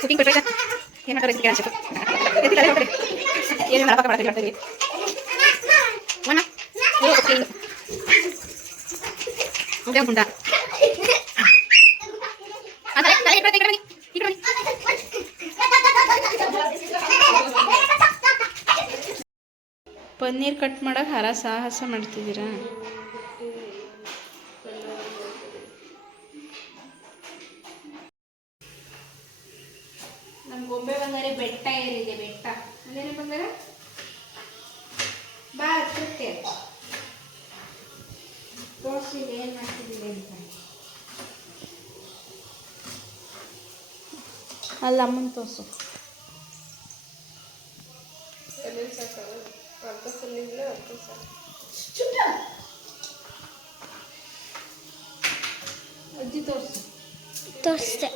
Cooking preparation ಏನು ಮಾಡ್ತಾರೆ ಏನೇನು ಅಳಪಾಕ ಮಾಡ್ತೀವಿ ಒಣ ಕುಕಿಂಗ್ ಮುದ್ದೆ ಗುಂಡ ಪನ್ನೀರ್ ಕಟ್ ಮಾಡೋಕೆ ಸಾಹಸ ಮಾಡ್ತಿದ್ದೀರಾ? ನಮ್ಮ ಗೊಂಬೆ ಬಂದರೆ ಬೆಟ್ಟ ಏರಿದೆ. ಬೆಟ್ಟ ಅಲ್ಲೇನೆ ಬಂದರೆ ಬಾ ಹತ್ತಕ್ಕೆ ತೋರಿಸಿ ಏನು ಮಾಡ್ತಿದ್ದೀವಿ ಅಂತ. ಅಲ್ಲ ಅಮ್ಮನ ತೋರಿಸು. ಅಜ್ಜಿ ತೋರಿಸು. ತೋರಿಸ್ದೆ.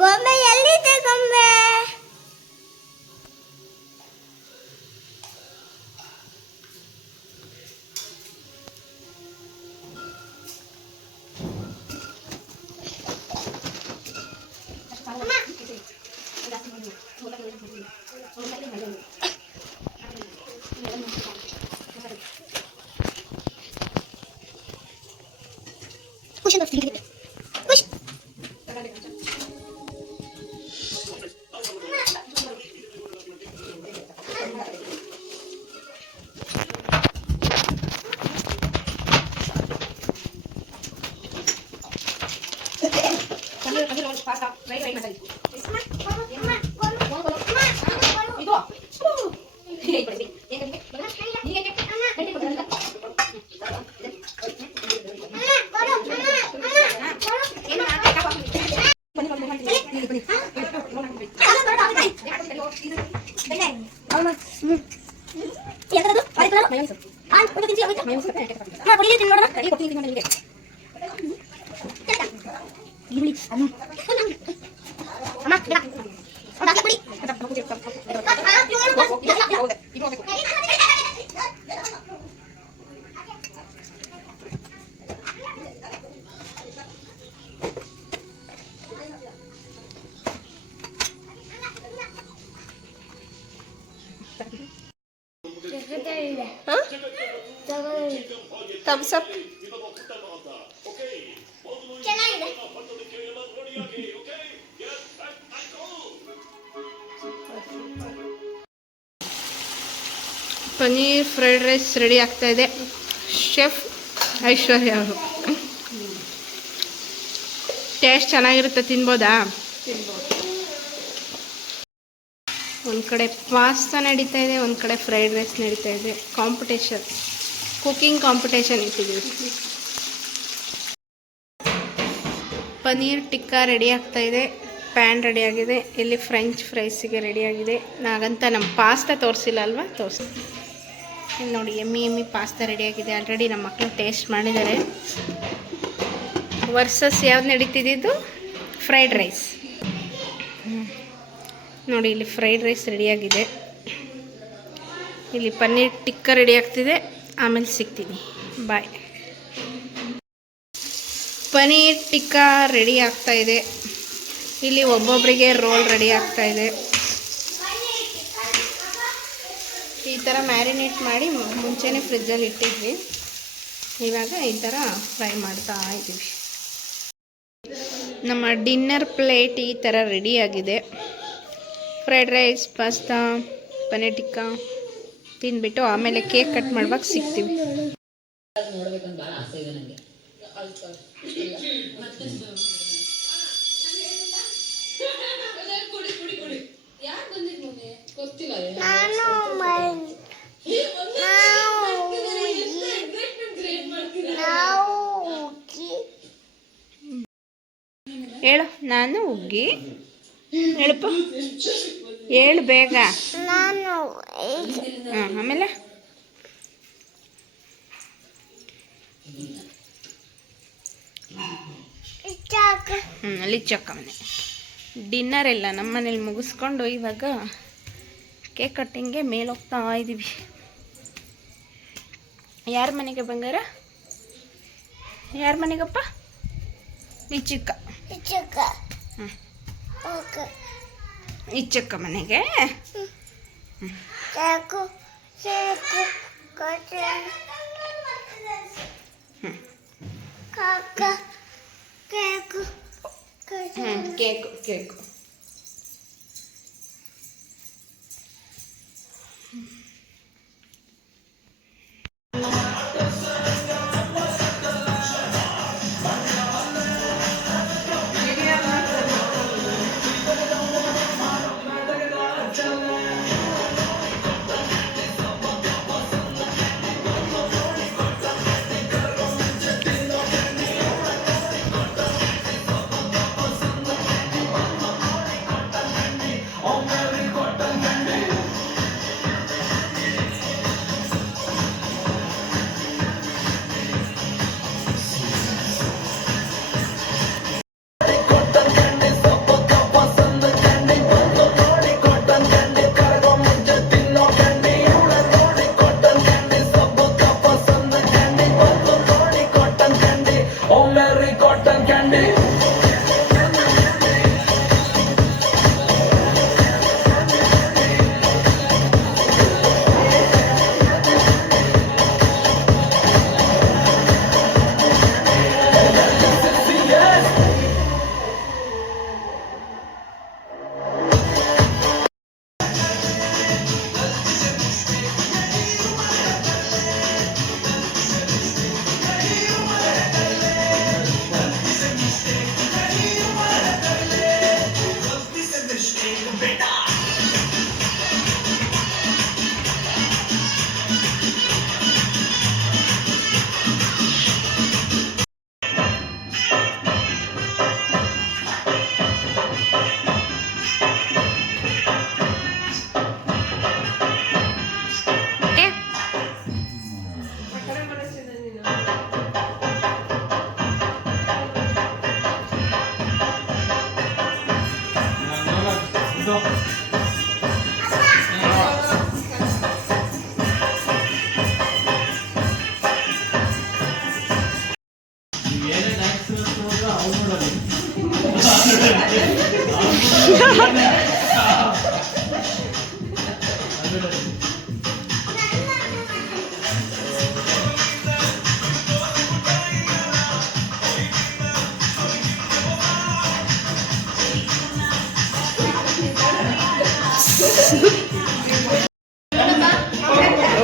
ಗೊಂಬೆ ಎಲ್ಲಿದೆ ಗೊಂಬೆ? Thumbs up. Paneer fried rice ready ಆಗ್ತಾ ಇದೆ. ಶೆಫ್ ಐಶ್ವರ್ಯ ಅವರು. ಟೇಸ್ಟ್ ಚೆನ್ನಾಗಿರುತ್ತೆ, ತಿನ್ಬೋದಾ? ಒಂದು ಕಡೆ ಪಾಸ್ತಾ ನಡೀತಾ ಇದೆ, ಒಂದು ಕಡೆ ಫ್ರೈಡ್ ರೈಸ್ ನಡೀತಾ ಇದೆ. ಕಾಂಪಿಟೇಷನ್, ಕುಕಿಂಗ್ ಕಾಂಪಿಟೇಷನ್ ಇಟ್ಟಿದ್ದೀವಿ. ಪನ್ನೀರ್ ಟಿಕ್ಕಾ ರೆಡಿ ಆಗ್ತಾ ಇದೆ. ಪ್ಯಾನ್ ರೆಡಿಯಾಗಿದೆ. ಇಲ್ಲಿ ಫ್ರೆಂಚ್ ಫ್ರೈಸಿಗೆ ರೆಡಿಯಾಗಿದೆ. ನಾಗಂತ ನಮ್ಮ ಪಾಸ್ತಾ ತೋರಿಸಿಲ್ಲ ಅಲ್ವಾ? ತೋರಿಸಿ. ಇಲ್ಲಿ ನೋಡಿ, ಎಮ್ಮಿ ಪಾಸ್ತಾ ರೆಡಿಯಾಗಿದೆ. ಆಲ್ರೆಡಿ ನಮ್ಮ ಮಕ್ಕಳು ಟೇಸ್ಟ್ ಮಾಡಿದ್ದಾರೆ. ವರ್ಸಸ್ ಯಾವ್ದು ನಡೀತಿದ್ದು? Fried rice. ನೋಡಿ, ಇಲ್ಲಿ ಫ್ರೈಡ್ ರೈಸ್ ರೆಡಿಯಾಗಿದೆ. ಇಲ್ಲಿ ಪನ್ನೀರ್ ಟಿಕ್ಕಾ ರೆಡಿ ಆಗ್ತಿದೆ. ಆಮೇಲೆ ಸಿಗ್ತೀನಿ, ಬಾಯ್. ಪನ್ನೀರ್ ಟಿಕ್ಕಾ ರೆಡಿ ಆಗ್ತಾ ಇದೆ. ಇಲ್ಲಿ ಒಬ್ಬೊಬ್ಬರಿಗೆ ರೋಲ್ ರೆಡಿ ಆಗ್ತಾ ಇದೆ. ಈ ಥರ ಮ್ಯಾರಿನೇಟ್ ಮಾಡಿ ಮುಂಚೆನೇ ಫ್ರಿಜ್ಜಲ್ಲಿ ಇಟ್ಟಿದ್ವಿ. ಇವಾಗ ಈ ಥರ ಫ್ರೈ ಮಾಡ್ತಾ ಇದ್ದೀವಿ. ನಮ್ಮ ಡಿನ್ನರ್ ಪ್ಲೇಟ್ ಈ ಥರ ರೆಡಿಯಾಗಿದೆ. Fried rice, pasta, paneer tikka ತಿಂದ್ಬಿಟ್ಟು ಆಮೇಲೆ ಕೇಕ್ ಕಟ್ ಮಾಡುವಾಗ ಸಿಗ್ತೀವಿ. ಹೇಳು, ನಾನು ಉಗ್ಗಿ. ಹೇಳಪ್ಪ, ಹೇಳು ಬೇಗ. ಆಮೇಲೆ ಲಿಚ್ಚಕ್ಕ ಮನೆ. ಡಿನ್ನರ್ ಎಲ್ಲ ನಮ್ಮ ಮನೇಲಿ ಮುಗಿಸ್ಕೊಂಡು ಇವಾಗ ಕೇಕ್ ಕಟ್ಟಿಂಗ್ಗೆ ಮೇಲೆ ಹೋಗ್ತಾ ಇದ್ದೀವಿ. ಯಾರ ಮನೆಗೆ ಬಂಗಾರ? ಯಾರ ಮನೆಗಪ್ಪ? ಇಚ್ಚಕ್ಕ. ಇಚ್ಚಕ್ಕ ಮನೆಗೆ. ಕೇಕು.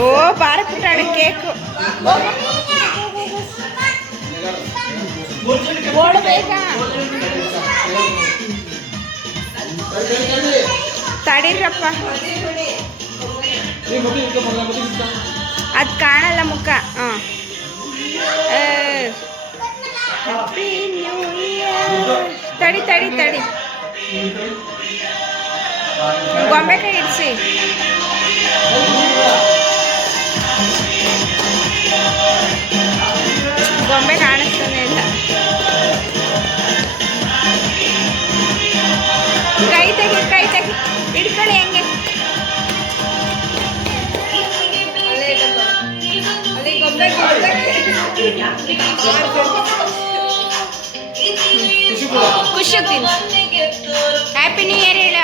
ಓ ಬಾರ ಪುಟ್ಟಾಣ ಕೇಕು. ಓಡು ಬೇಗ ತಡೀರಪ್ಪ, ಅದು ಕಾಣಲ್ಲ ಮುಖ. Happy new year. ತಡಿ ತಡಿ ತಡಿ, ಗೊಂಬೆ ಕೈ ಇಡಿಸಿ. ಗೊಂಬೆ ಕಾಣಿಸ್ತಾನೆ ಇಲ್ಲ. ಕೈ ತೆಗಿ ಹಿಡ್ಕೊಳ್ಳಿ ಹೆಂಗೆ. ಖುಷಿ ಹ್ಯಾಪಿ ನ್ಯೂ ಇಯರ್ ಹೇಳ.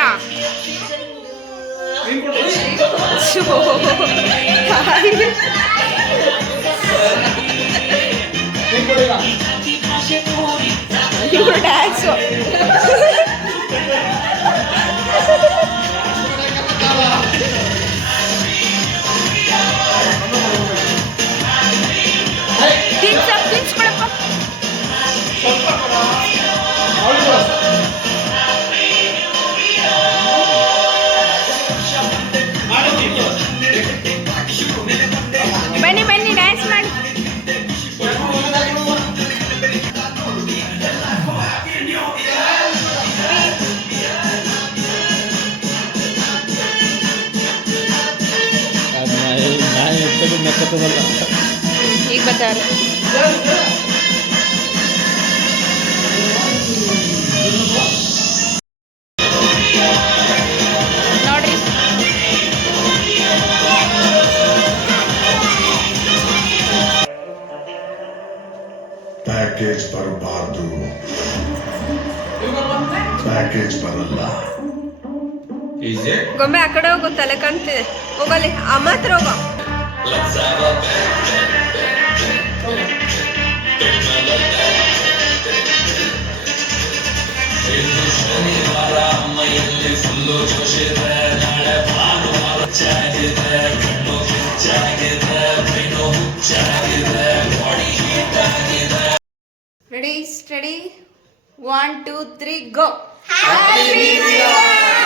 ಇವರು ಡ್ಯಾನ್ಸು. ತಿನ್ಸ್ಕೊಳಪ್ಪ. ಬನ್ನಿ ಬನ್ನಿ ಡ್ಯಾನ್ಸ್ ಮಾಡಿ. ಈಗ ಬರ್ತಾರೆ. ಪ್ಯಾಕೇಜ್ ಬರಬಾರ್ದು, ಪ್ಯಾಕೇಜ್ ಬರಲ್ಲ. ಗೊಂಬೆ ಆ ಕಡೆ ಹೋಗು, ತಲೆ ಕಾಣ್ತಿದೆ. ಹೋಗಲಿ, ಅಮ್ಮ ಹತ್ರ ಹೋಗೋ. ರೆಡಿ ಸ್ಟಡಿ 1 2 3 ಗೋ. Happy New Year!